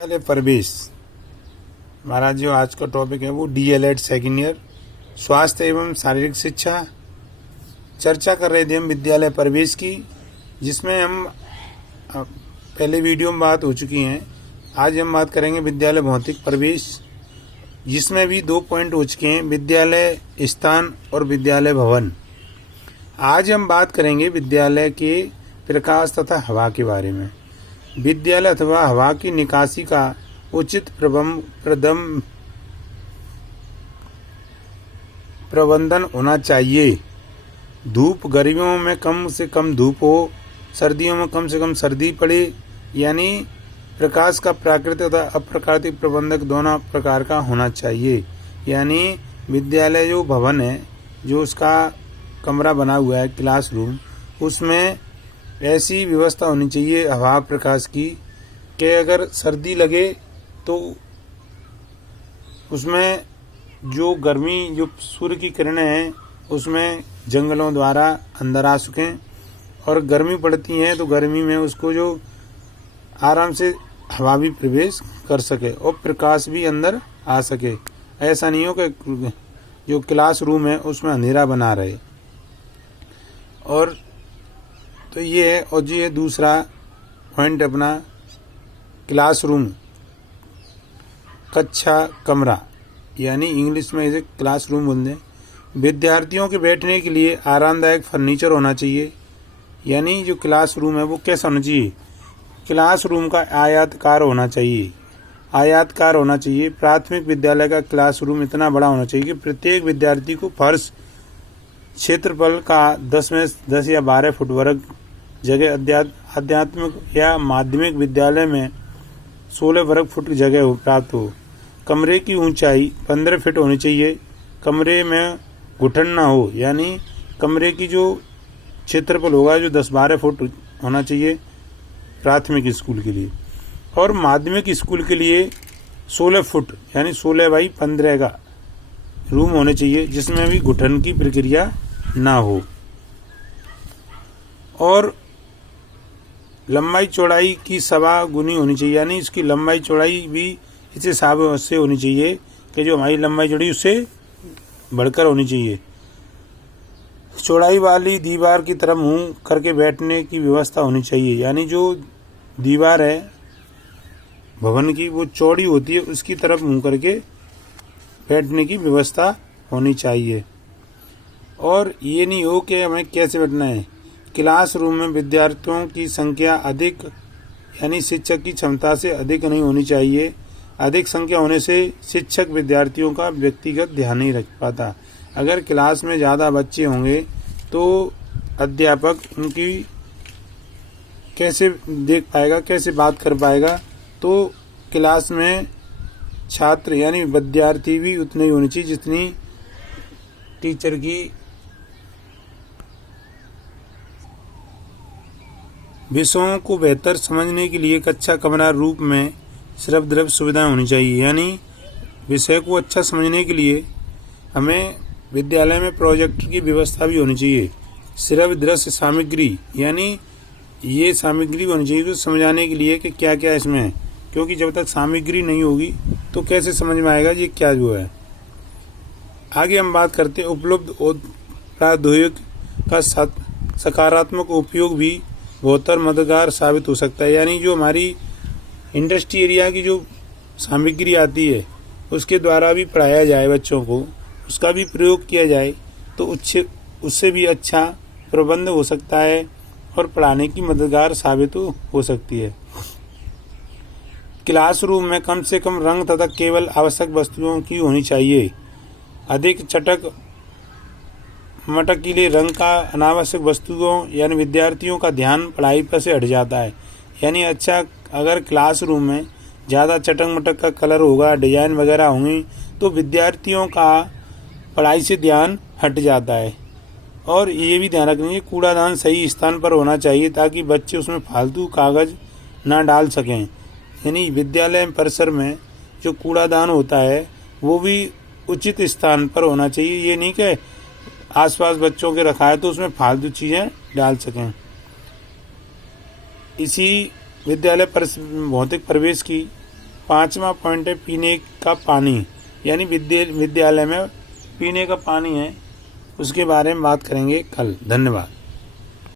पहले प्रवेश हमारा जो आज का टॉपिक है वो डीएलएड सेकेंड ईयर स्वास्थ्य एवं शारीरिक शिक्षा। चर्चा कर रहे थे हम विद्यालय प्रवेश की, जिसमें हम पहले वीडियो में बात हो चुकी हैं। आज हम बात करेंगे विद्यालय भौतिक प्रवेश, जिसमें भी 2 पॉइंट हो चुके हैं, विद्यालय स्थान और विद्यालय भवन। आज हम बात करेंगे विद्यालय के प्रकाश तथा हवा के बारे में। विद्यालय अथवा हवा की निकासी का उचित प्रबंधन होना चाहिए। धूप गर्मियों में कम से कम धूप हो, सर्दियों में कम से कम सर्दी पड़े, यानी प्रकाश का प्राकृतिक तथा अप्राकृतिक प्रबंधक दोनों प्रकार का होना चाहिए। यानी विद्यालय जो भवन है, जो उसका कमरा बना हुआ है क्लासरूम, उसमें ऐसी व्यवस्था होनी चाहिए हवा प्रकाश की कि अगर सर्दी लगे तो उसमें जो गर्मी, जो सूर्य की किरणें हैं, उसमें जंगलों द्वारा अंदर आ सकें, और गर्मी पड़ती है तो गर्मी में उसको जो आराम से हवा भी प्रवेश कर सके और प्रकाश भी अंदर आ सके। ऐसा नहीं हो कि जो क्लासरूम है उसमें अंधेरा बना रहे। और तो ये है, और ये दूसरा पॉइंट अपना क्लासरूम, कक्षा कमरा, यानी इंग्लिश में इसे क्लासरूम बोलते हैं। विद्यार्थियों के बैठने के लिए आरामदायक फर्नीचर होना चाहिए। यानी जो क्लासरूम है वो कैसा होना चाहिए? क्लासरूम का आयताकार होना चाहिए, आयताकार होना चाहिए। प्राथमिक विद्यालय का क्लासरूम इतना बड़ा होना चाहिए कि प्रत्येक विद्यार्थी को फर्श क्षेत्रफल का 10 या 12 फुट वर्ग जगह, आध्यात्मिक या माध्यमिक विद्यालय में 16 वर्ग फुट जगह प्राप्त हो। कमरे की ऊंचाई 15 फीट होनी चाहिए। कमरे में घुटन ना हो, यानी कमरे की जो क्षेत्रफल होगा जो 10-12 फुट होना चाहिए प्राथमिक स्कूल के लिए। और माध्यमिक स्कूल के लिए 16 फुट यानी 16x15 का रूम होने चाहिए, जिसमें भी घुटन की प्रक्रिया ना हो। और लंबाई चौड़ाई की 1.25 गुनी होनी चाहिए, यानी इसकी लंबाई चौड़ाई भी इस हिसाब से होनी चाहिए कि जो हमारी लंबाई चौड़ाई उससे बढ़कर होनी चाहिए। चौड़ाई वाली दीवार की तरफ मुंह करके बैठने की व्यवस्था होनी चाहिए, यानी जो दीवार है भवन की वो चौड़ी होती है, उसकी तरफ मुंह करके बैठने की व्यवस्था होनी चाहिए। और ये नहीं हो कि हमें कैसे बैठना है। क्लासरूम में विद्यार्थियों की संख्या अधिक, यानी शिक्षक की क्षमता से अधिक नहीं होनी चाहिए। अधिक संख्या होने से शिक्षक विद्यार्थियों का व्यक्तिगत ध्यान नहीं रख पाता। अगर क्लास में ज़्यादा बच्चे होंगे तो अध्यापक उनकी कैसे देख पाएगा, कैसे बात कर पाएगा? तो क्लास में छात्र यानी विद्यार्थी भी उतने ही होने चाहिए जितनी टीचर की विषयों को बेहतर समझने के लिए कक्षा कमरा रूप में सिर्फ द्रव्य सुविधाएं होनी चाहिए। यानी विषय को अच्छा समझने के लिए हमें विद्यालय में प्रोजेक्टर की व्यवस्था भी होनी चाहिए। सिर्फ दृश्य सामग्री, यानी ये सामग्री होनी चाहिए जो समझाने के लिए कि क्या क्या इसमें है, क्योंकि जब तक सामग्री नहीं होगी तो कैसे समझ में आएगा ये क्या जो है। आगे हम बात करते हैं उपलब्ध प्रौद्योगिकी का सकारात्मक उपयोग भी बहुत मददगार साबित हो सकता है। यानी जो हमारी इंडस्ट्री एरिया की जो सामग्री आती है उसके द्वारा भी पढ़ाया जाए बच्चों को, उसका भी प्रयोग किया जाए तो उससे भी अच्छा प्रबंध हो सकता है और पढ़ाने की मददगार साबित हो सकती है। क्लासरूम में कम से कम रंग तथा केवल आवश्यक वस्तुओं की होनी चाहिए। अधिक चटक मटकीले रंग का अनावश्यक वस्तुओं यानी विद्यार्थियों का ध्यान पढ़ाई पर से हट जाता है। यानी अच्छा, अगर क्लासरूम में ज़्यादा चटक मटक का कलर होगा, डिजाइन वगैरह होंगी, तो विद्यार्थियों का पढ़ाई से ध्यान हट जाता है। और ये भी ध्यान रखना चाहिए कूड़ादान सही स्थान पर होना चाहिए ताकि बच्चे उसमें फालतू कागज़ ना डाल सकें। यानी विद्यालय परिसर में जो कूड़ादान होता है वो भी उचित स्थान पर होना चाहिए। ये नहीं कि आसपास बच्चों के रखा है तो उसमें फालतू चीज़ें डाल सकें। इसी विद्यालय भौतिक प्रवेश की 5वां पॉइंट है पीने का पानी, यानी विद्यालय में पीने का पानी है, उसके बारे में बात करेंगे कल। धन्यवाद।